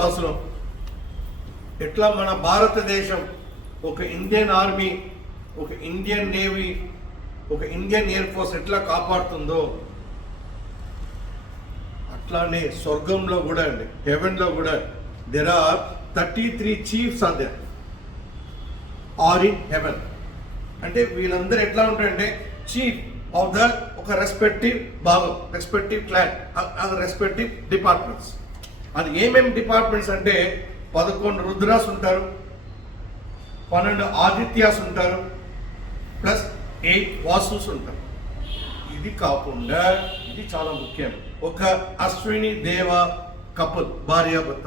పాసురం ఎట్లా మన భారతదేశం ఒక ఇండియన్ ఆర్మీ, ఒక ఇండియన్ నేవీ, ఒక ఇండియన్ ఎయిర్ ఫోర్స్ ఎట్లా కాపాడుతుందో అట్లానే స్వర్గంలో కూడా అండి, హెవెన్లో కూడా there are 33 chiefs are there are in heaven. అంటే వీళ్ళందరూ ఎట్లా ఉంటారంటే చీఫ్ ఆఫ్ ద ఒక రెస్పెక్టివ్ భాగం, రెస్పెక్టివ్ క్లాన్, రెస్పెక్టివ్ డిపార్ట్మెంట్స్. అది ఏమేమి డిపార్ట్మెంట్స్ అంటే 11 రుద్రాస్ ఉంటారు, 12 ఆదిత్యాస్ ఉంటారు, ప్లస్ 8 వాసుస్ ఉంటారు. ఇది కాకుండా ఇది చాలా ముఖ్యం, ఒక అశ్విని దేవ కపుల్, భార్యాభర్త.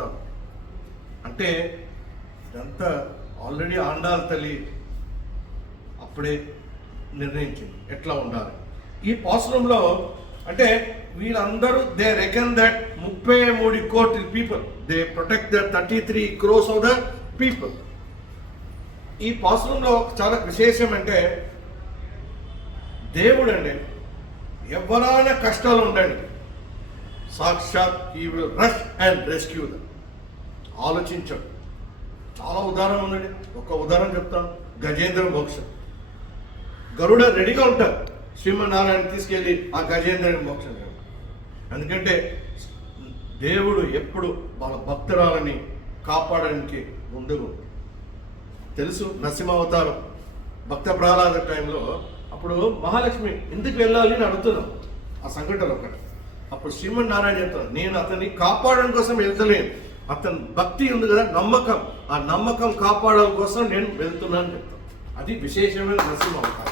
అంటే ఇదంతా ఆల్రెడీ ఆండాల తల్లి అప్పుడే నిర్ణయించింది ఎట్లా ఉండాలి. ఈ పాసురంలో అంటే వీళ్ళందరూ దే రెకన్ దట్ 33 కోట్ల people, they protect the 33 crores of the people. ఈ పాసురంలో చాలా విశేషం అంటే దేవుడు అండి ఎవరైనా కష్టాలు ఉండండి సాక్షాత్ he will rush and rescue them. ఆలోచించండి, చాలా ఉదాహరణ ఉందండి. ఒక ఉదాహరణ చెప్తాను, గజేంద్ర మోక్షం. గరుడ రెడీగా ఉంటారు శ్రీమన్నారాయణ తీసుకెళ్ళి ఆ గజేంద్రుని మోక్షం. ఎందుకంటే దేవుడు ఎప్పుడు వాళ్ళ భక్తురాలని కాపాడడానికి ముందుగా తెలుసు. నరసింహావతారం భక్త ప్రహ్లాద టైంలో అప్పుడు మహాలక్ష్మి ఎందుకు వెళ్ళాలి అని అడుగుతున్నాం ఆ సంఘటన ఒకటి. అప్పుడు శ్రీమన్నారాయణ చెప్తాను, నేను అతన్ని కాపాడడం కోసం వెళ్తలేను, అతని భక్తి ఉంది కదా, నమ్మకం, ఆ నమ్మకం కాపాడడం కోసం నేను వెళ్తున్నాను చెప్తాను. అది విశేషమైన నరసింహావతారం.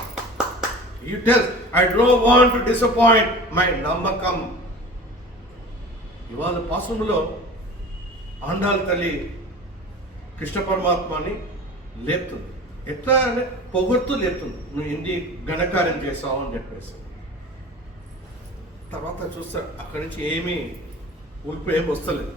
You tell, I don't want to disappoint my నమ్మకం. ఇవాళ పాసంలో ఆండాల తల్లి కృష్ణ పరమాత్మని లేపుతుంది. ఎట్లా అంటే పొగుడుతూ లేపుతుంది, నువ్వు ఎన్ని ఘనకార్యం చేసావు అని చెప్పేసి. తర్వాత చూస్తారు అక్కడి నుంచి ఏమీ ఉల్పు ఏమి వస్తలేదు.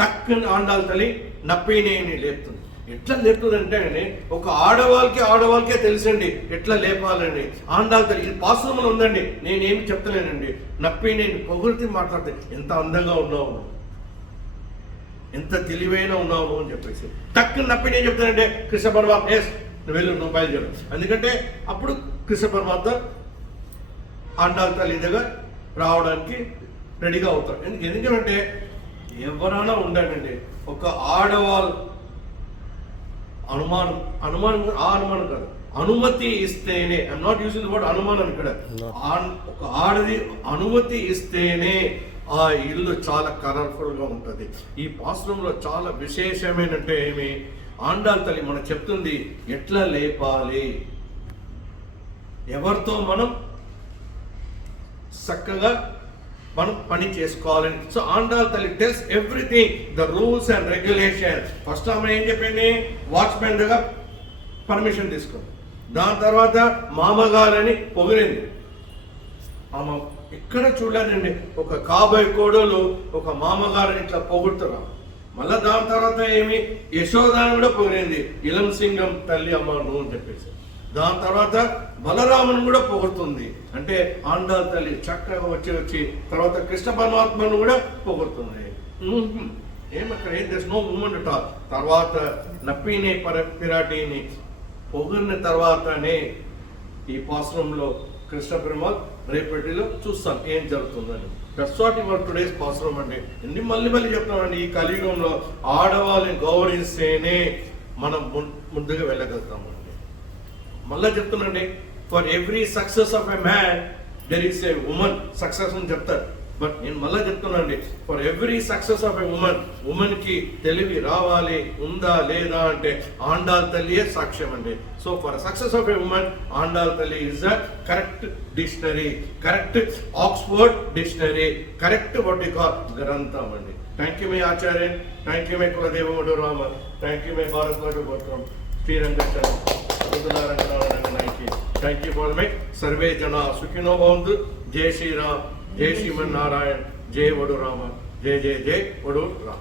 టక్కుని ఆండాల తల్లి నప్పినేని లేపుతుంది. ఎట్లా లేపుతుందంటే ఒక ఆడవాళ్ళకే తెలుసండి ఎట్లా లేపాలండి. ఆండాల తల్లి ఇది పాసురంలో ఉందండి, నేనేమి చెప్తలేనండి. నప్పి నేను పొగుడితే మాట్లాడితే ఎంత అందంగా ఉన్నావు, ఎంత తెలివైన ఉన్నావు అని చెప్పేసి టక్కుని నప్పి నేను చెప్తానంటే కృష్ణ పరమాత్మ ఎస్ నువ్వు వెళ్ళు, నువ్వు బయలుదేరు. ఎందుకంటే అప్పుడు కృష్ణ పరమాత్మ ఆండాల తల్లి దగ్గర రావడానికి రెడీగా అవుతారు. ఎందుకంటే ఎవరైనా ఉండండి, ఒక ఆడవాళ్ళు అనుమానం కాదు, అనుమతి ఇస్తేనే, I'm not using the word అనుమానం ఇక్కడ, ఒక ఆడది అనుమతి ఇస్తేనే ఆ ఇల్లు చాలా కలర్ఫుల్ గా ఉంటుంది. ఈ పాశ్రంలో చాలా విశేషమైనంటే ఏమి, ఆండాల తల్లి మనం చెప్తుంది ఎట్లా లేపాలి, ఎవరితో మనం చక్కగా మనం పని చేసుకోవాలని. సో ఆండాల తల్లి tells everything, the rules and regulations. First ఆమె ఏం చెప్పింది, వాచ్మెన్ దగ్గర పర్మిషన్ తీసుకుంది. దాని తర్వాత మామగారని పొగిరింది. ఆమె ఎక్కడ చూడలేదండి ఒక కాబోయే కోడలు ఒక మామగారిని ఇట్లా పొగుడుతున్నా. మళ్ళా దాని తర్వాత ఏమి, యశోదాని కూడా పొగిరింది, ఇలం సింగం తల్లి అమ్మ నువ్వు అని చెప్పేసి. దాని తర్వాత బలరాముని కూడా పొగుడుతుంది. అంటే ఆండాల తల్లి చక్కగా వచ్చి తర్వాత కృష్ణ పరమాత్మను కూడా పొగుడుతుంది. ఏమక్కడ ఏం there's no moment at all. తర్వాత నప్పినే పిరాటిని పొగిరిన తర్వాతనే ఈ పాశ్రంలో కృష్ణ పెరుమాళ్ రేపటిలో చూస్తాం ఏం జరుగుతుందని. దట్స్ వాట్ యువర్ టుడేస్ పాశ్రం అండి. ఎన్ని మళ్ళీ చెప్తామండి, ఈ కలియుగంలో ఆడవాళ్ళని గౌరవిస్తేనే మనం ముందుగా వెళ్ళగలుగుతాము. మళ్ళా చెప్తున్నాండి, for every success of a man there is a woman success అని చెప్తారు. బట్ నేను మళ్ళీ చెప్తున్నాండి, for every success of a woman కి తెలివి రావాలి, ఉందా లేదా అంటే ఆండాల తల్లియే సాక్ష్యం అండి. So for success of a woman ఆండాల తల్లి is the correct dictionary, correct Oxford dictionary, correct what you call గ్రంథం అండి. థ్యాంక్ యూ మై ఆచార్య, థ్యాంక్ యూ మై కులదేవ మధురామ, థ్యాంక్ యూ మై భారత్ గోత్రం శ్రీరంగచరణ థ్యాంక్ యూ ఫర్ మై సర్వే జన సుఖినో భవంతు. జై శ్రీరామ్, జై శ్రీమన్నారాయణ, జై వడు రామ, జై జై జై వడు రామ.